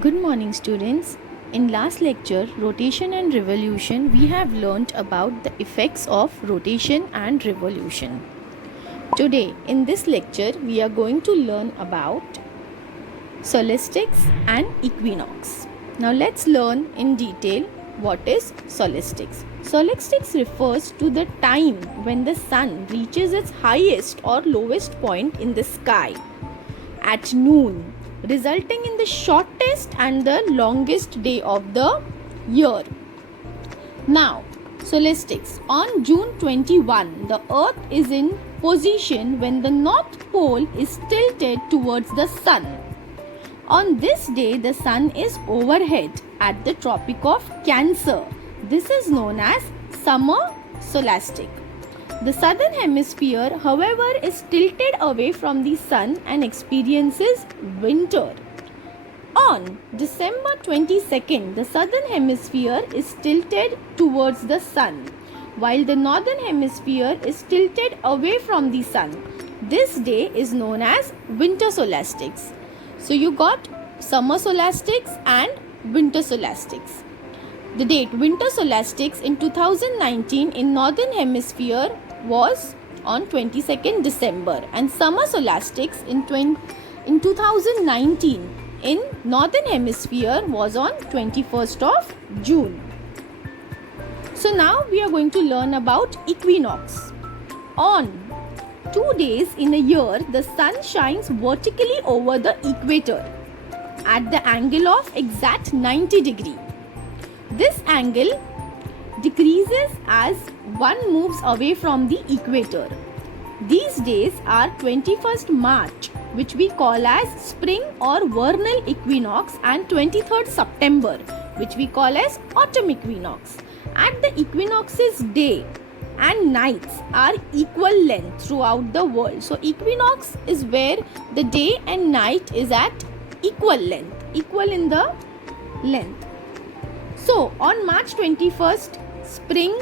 Good morning, students. In last lecture, rotation and revolution, we have learnt about the effects of rotation and revolution. Today, in this lecture, we are going to learn about solstice and equinox. Now, let's learn in detail what is solstice. Solstice refers to the time when the sun reaches its highest or lowest point in the sky at noon, resulting in the shortest and the longest day of the year. Now, solstice. On June 21, the earth is in position when the north pole is tilted towards the sun. On this day, the sun is overhead at the Tropic of Cancer. This is known as summer solstice. The southern hemisphere, however, is tilted away from the sun and experiences winter. On December 22nd, the southern hemisphere is tilted towards the sun, while the northern hemisphere is tilted away from the sun. This day is known as winter solstice. So you got summer solstice and winter solstice. The date winter solstice in 2019 in northern hemisphere was on 22nd December, and summer solstice in 2019 in northern hemisphere was on 21st of June. So now we are going to learn about equinox. On 2 days in a year, the sun shines vertically over the equator at the angle of exact 90 degree. This angle decreases as one moves away from the equator. These days are 21st March, which we call as spring or vernal equinox, and 23rd September, which we call as autumn equinox. At the equinox's day and nights are equal length throughout the world. So equinox is where the day and night is at equal length, equal in the length. So on March 21st, spring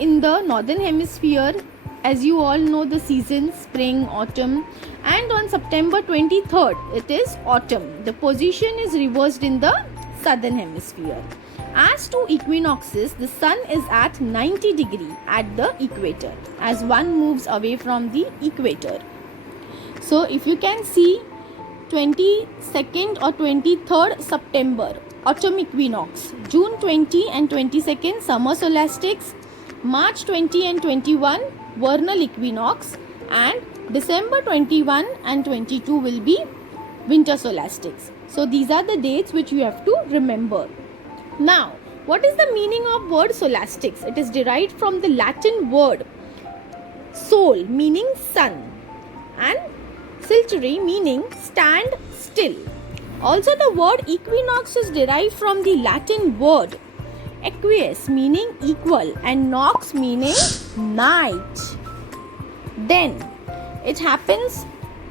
in the northern hemisphere, as you all know the seasons spring, autumn, and on September 23rd it is autumn. The position is reversed in the southern hemisphere. As to equinoxes, the sun is at 90 degree at the equator as one moves away from the equator. So if you can see 22nd or 23rd September, autumn equinox, June 20 and 22nd, summer solstice, March 20 and 21, vernal equinox, and December 21 and 22 will be winter solstice. So these are the dates which you have to remember. Now, what is the meaning of word solstice? It is derived from the Latin word sol, meaning sun, and siltere, meaning stand still. Also, the word equinox is derived from the Latin word equus, meaning equal, and nox, meaning night. Then, it happens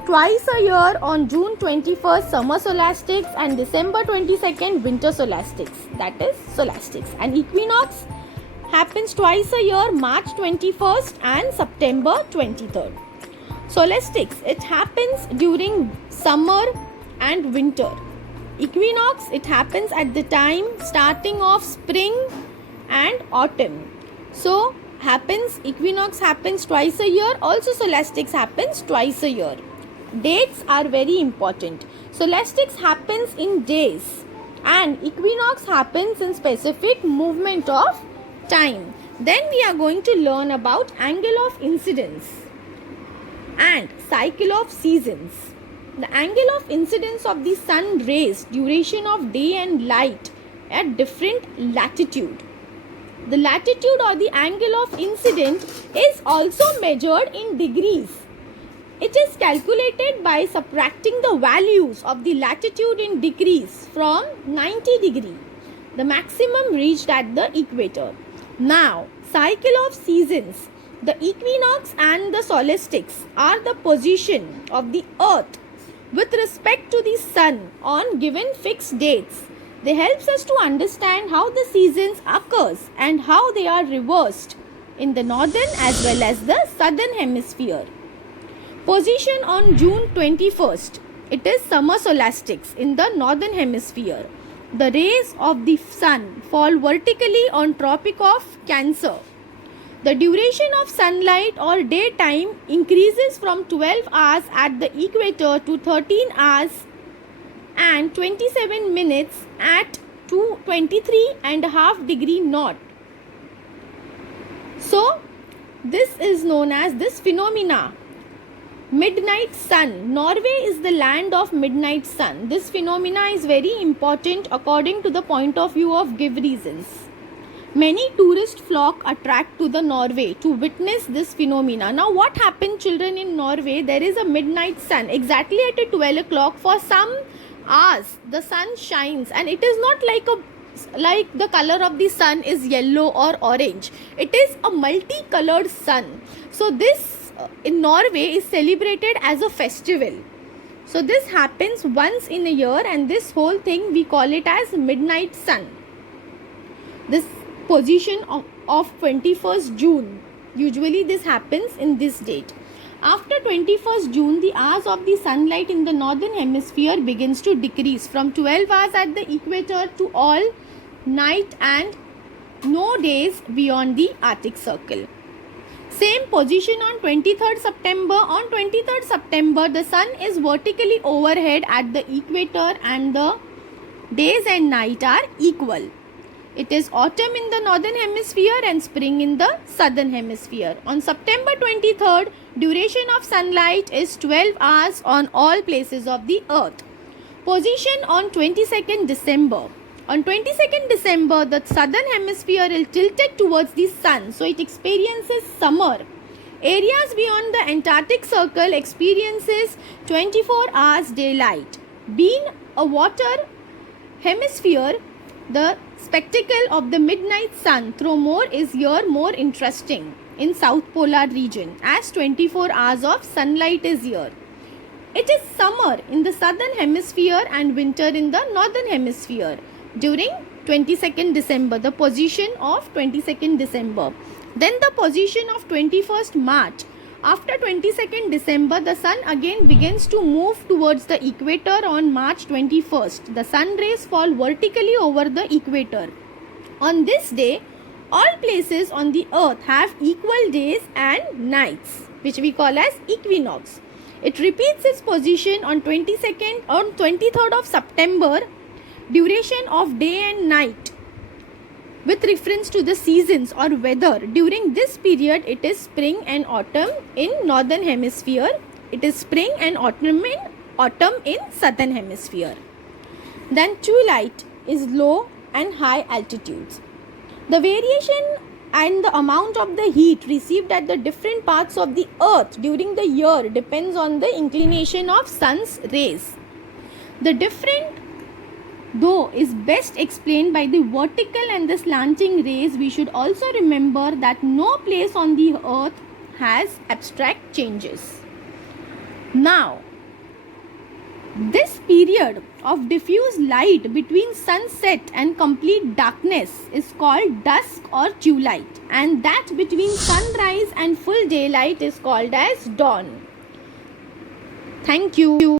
twice a year on June 21st, summer solstice, and December 22nd, winter solstice. That is solstice. And equinox happens twice a year, March 21st and September 23rd. Solstice, it happens during summer and winter. Equinox, it happens at the time starting of spring and autumn. So equinox happens twice a year, also solstice happens twice a year. Dates are very important. Solstice happens in days and equinox happens in specific movement of time. Then we are going to learn about angle of incidence and cycle of seasons. The angle of incidence of the sun rays, duration of day and light at different latitude. The latitude or the angle of incidence is also measured in degrees. It is calculated by subtracting the values of the latitude in degrees from 90 degree, the maximum reached at the equator. Now, cycle of seasons. The equinox and the solstice are the position of the earth with respect to the sun on given fixed dates. They helps us to understand how the seasons occurs and how they are reversed in the northern as well as the southern hemisphere. Position on June 21st. It is summer solstice in the northern hemisphere. The rays of the sun fall vertically on Tropic of Cancer. The duration of sunlight or daytime increases from 12 hours at the equator to 13 hours and 27 minutes at 23.5 degree north. So, this is known as this phenomena. Midnight sun. Norway is the land of midnight sun. This phenomena is very important according to the point of view of give reasons. Many tourists flock attract to the Norway to witness this phenomena. Now what happened, children, in Norway? There is a midnight sun. Exactly at 12 o'clock for some hours the sun shines, and it is not like the color of the sun is yellow or orange. It is a multicolored sun. So this in Norway is celebrated as a festival. So this happens once in a year, and this whole thing we call it as midnight sun. This position of 21st June, usually this happens in this date. After 21st June, the hours of the sunlight in the northern hemisphere begins to decrease from 12 hours at the equator to all night and no days beyond the Arctic Circle. Same position on 23rd September. On 23rd September, the sun is vertically overhead at the equator and the days and night are equal. It is autumn in the northern hemisphere and spring in the southern hemisphere. On September 23rd, duration of sunlight is 12 hours on all places of the earth. Position on 22nd December. On 22nd December, the southern hemisphere is tilted towards the sun, so it experiences summer. Areas beyond the Antarctic Circle experiences 24 hours daylight. Being a water hemisphere, the spectacle of the midnight sun through more is here more interesting in South Polar region, as 24 hours of sunlight is here. It is summer in the southern hemisphere and winter in the northern hemisphere during 22nd December, the position of 22nd December. Then the position of 21st March. After 22nd December, the sun again begins to move towards the equator on March 21st. The sun rays fall vertically over the equator. On this day, all places on the earth have equal days and nights, which we call as equinox. It repeats its position on 23rd of September, duration of day and night. With reference to the seasons or weather, during this period it is spring and autumn in northern hemisphere. It is spring and autumn in southern hemisphere. Then twilight is low and high altitudes. The variation and the amount of the heat received at the different parts of the earth during the year depends on the inclination of sun's rays. The different though is best explained by the vertical and the slanting rays. We should also remember that no place on the earth has abstract changes. Now, this period of diffuse light between sunset and complete darkness is called dusk or twilight, and that between sunrise and full daylight is called as dawn. Thank you.